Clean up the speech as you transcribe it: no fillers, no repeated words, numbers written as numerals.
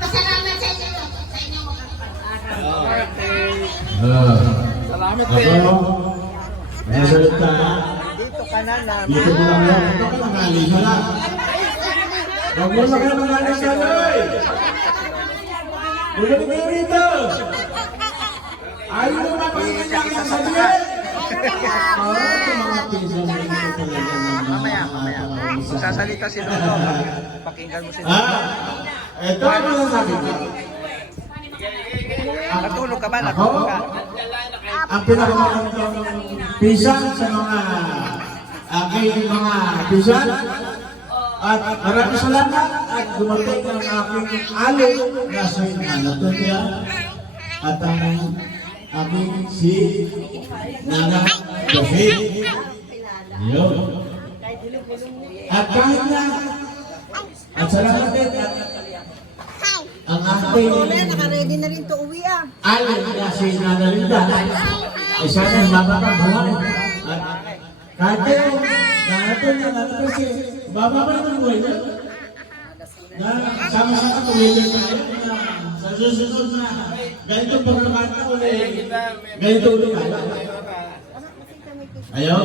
Pasalamat sa inyo. Sa inyo makapag-aral. Salamat Ako, nasalit ka. Dito ka na na. Dito mo lang yan. Ito ka nangali na lang. Huwag mo na kayo nangali sa loy. Bumalik kayo rito. Ayaw mo mapakita kita sa diyan. Ito mga pinsan mo ito talaga. Mamaya. Sasalita si Lolo. Pakinggan mo si Lolo. Ito ang masasabi ko. Natulog ka ba? Ako, Natulog ka? ang pinakamagandang pinsan sa mga aking mga pinsan. At maraming salamat at dumating ang aking alo na sa inalaton niya at ang aking si Nana Jose. Yun. At kahit na at salamat din at ang aking Naka-ready na rin to uwi ah. alo na si Nana Linda ay sana mapapabuhay. At kahit yung nanaton niya kasi bababa ng buhay niya na sama-sama tumilin na sa susunod na ganitong pagkakataon ganito ulit ayaw